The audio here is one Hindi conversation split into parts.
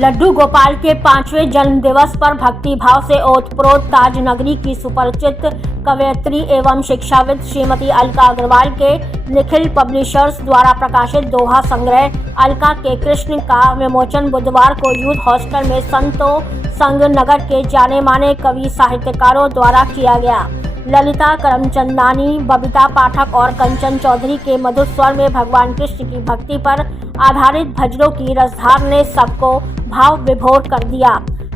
लड्डू गोपाल के 5वें जन्म दिवस पर भक्ति भाव से ओतप्रोत ताज नगरी की सुपरिचित कवयित्री एवं शिक्षाविद श्रीमती अलका अग्रवाल के निखिल पब्लिशर्स द्वारा प्रकाशित दोहा संग्रह अलका के कृष्ण का विमोचन बुधवार को यूथ हॉस्टल में संतो संघ नगर के जाने माने कवि साहित्यकारों द्वारा किया गया। ललिता करमचंदानी, बबीता पाठक और कंचन चौधरी के मधुर स्वर में भगवान कृष्ण की भक्ति पर आधारित भजनों की रसधार ने सबको भाव विभोर कर दिया।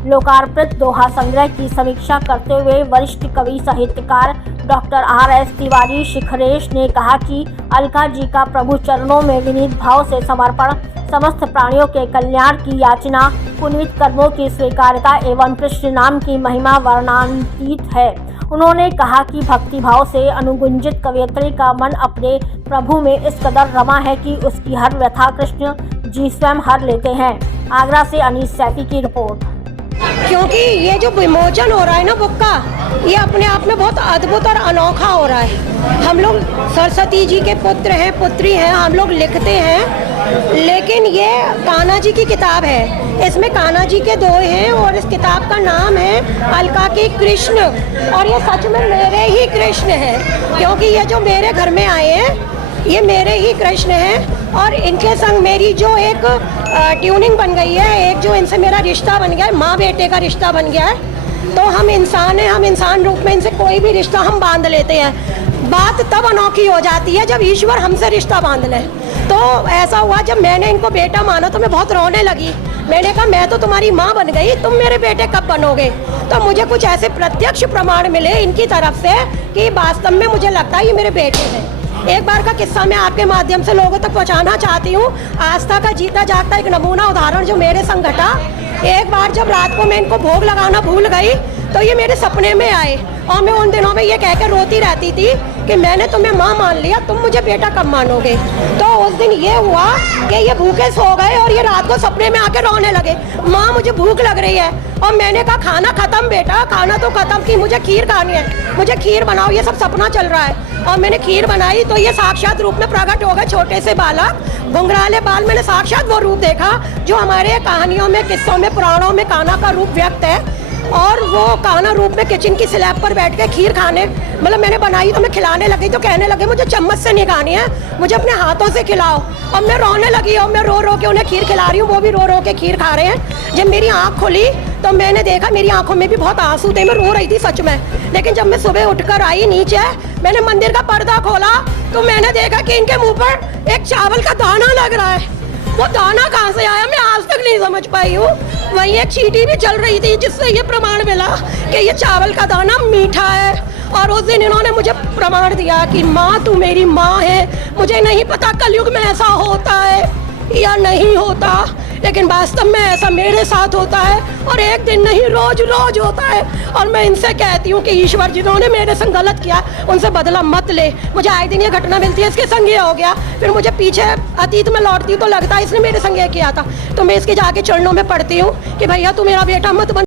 लोकार्पित दोहा संग्रह की समीक्षा करते हुए वरिष्ठ कवि साहित्यकार डॉक्टर RS तिवारी शिखरेश ने कहा कि अलका जी का प्रभु चरणों में विनीत भाव से समर्पण, समस्त प्राणियों के कल्याण की याचना, पुनीत कर्मों की स्वीकार्यता एवं कृष्ण नाम की महिमा वर्णनातीत है। उन्होंने कहा कि भक्ति भाव से अनुगुंजित कवयित्री का मन अपने प्रभु में इस कदर रमा है कि उसकी हर व्यथा कृष्ण जी स्वयं हर लेते हैं। आगरा से अनीस सैफी की रिपोर्ट। क्योंकि ये जो विमोचन हो रहा है ना बुक का, ये अपने आप में बहुत अद्भुत और अनोखा हो रहा है। हम लोग सरस्वती जी के पुत्र हैं, पुत्री हैं, हम लोग लिखते हैं, लेकिन ये कान्हा जी की किताब है। इसमें कान्हा जी के दोहे हैं और इस किताब का नाम है अलका के कृष्ण। और ये सच में मेरे ही कृष्ण हैं, क्योंकि ये जो मेरे घर में आए हैं ये मेरे ही कृष्ण हैं। और इनके संग मेरी जो एक ट्यूनिंग बन गई है, एक जो इनसे मेरा रिश्ता बन गया है, माँ बेटे का रिश्ता बन गया है। तो हम इंसान हैं, हम इंसान रूप में इनसे कोई भी रिश्ता हम बांध लेते हैं। बात तब अनोखी हो जाती है जब ईश्वर हमसे रिश्ता बांध ले। तो ऐसा हुआ, जब मैंने इनको बेटा माना तो मैं बहुत रोने लगी। मैंने कहा मैं तो तुम्हारी माँ बन गई, तुम मेरे बेटे कब बनोगे। तो मुझे कुछ ऐसे प्रत्यक्ष प्रमाण मिले इनकी तरफ से कि वास्तव में मुझे लगता है ये मेरे बेटे हैं। एक बार का किस्सा मैं आपके माध्यम से लोगों तक पहुंचाना चाहती हूँ। आस्था का जीता जागता एक नमूना उदाहरण जो मेरे संग घटा। एक बार जब रात को मैं इनको भोग लगाना भूल गई तो ये मेरे सपने में आए और मैं उन दिनों में ये कह के रोती रहती थी कि मैंने तुम्हें माँ मान लिया, तुम मुझे बेटा कब मानोगे। तो उस दिन ये हुआ कि ये भूखे सो गए और ये रात को सपने में आके रोने लगे, माँ मुझे भूख लग रही है। और मैंने कहा खाना खत्म बेटा, खाना तो खत्म की, मुझे खीर खानी है, मुझे खीर बनाओ, ये सब सपना चल रहा है। और मैंने खीर बनाई तो ये साक्षात रूप में प्रकट हो गए, छोटे से बालक, घुंघराले बाल। मैंने साक्षात वो रूप देखा जो हमारे कहानियों में, किस्सों में, पुराणों में कान्हा का रूप व्यक्त है। और वो कान्हा रूप में किचन की स्लैब पर बैठ के खीर खाने, मतलब मैंने बनाई तो मैं खिलाने लगी तो कहने लगे मुझे चम्मच से नहीं खानी है, मुझे अपने हाथों से खिलाओ। और मैं रोने लगी और मैं रो रो के उन्हें खीर खिला रही हूँ, वो भी रो रो के खीर खा रहे हैं। जब मेरी आँख खुली तो मैंने देखा मेरी आंखों में भी बहुत आंसू थे, मैं रो रही थी सच में। लेकिन जब मैं सुबह उठकर आई नीचे, मैंने मंदिर का पर्दा खोला तो मैंने देखा कि इनके मुंह पर एक चावल का दाना लग रहा है। वो दाना कहाँ से आया मैं आज तक नहीं समझ पाई हूँ। वहीं एक चींटी भी चल रही थी जिससे ये प्रमाण मिला कि ये चावल का दाना मीठा है। और उस दिन इन्होंने मुझे प्रमाण दिया कि माँ तू मेरी माँ है। मुझे नहीं पता कलयुग में ऐसा होता है या नहीं होता, लेकिन वास्तव में ऐसा मेरे साथ होता है और एक दिन नहीं रोज रोज होता है। और मैं इनसे कहती हूँ कि ईश्वर जिन्होंने मेरे संग गलत किया उनसे बदला मत ले। मुझे आए दिन ये घटना मिलती है, इसके संग ये हो गया, फिर मुझे पीछे अतीत में लौटती हूँ तो लगता है इसने मेरे संग ये किया था। तो मैं इसके जाके चरणों में पढ़ती हूँ कि भैया तू मेरा बेटा मत बन।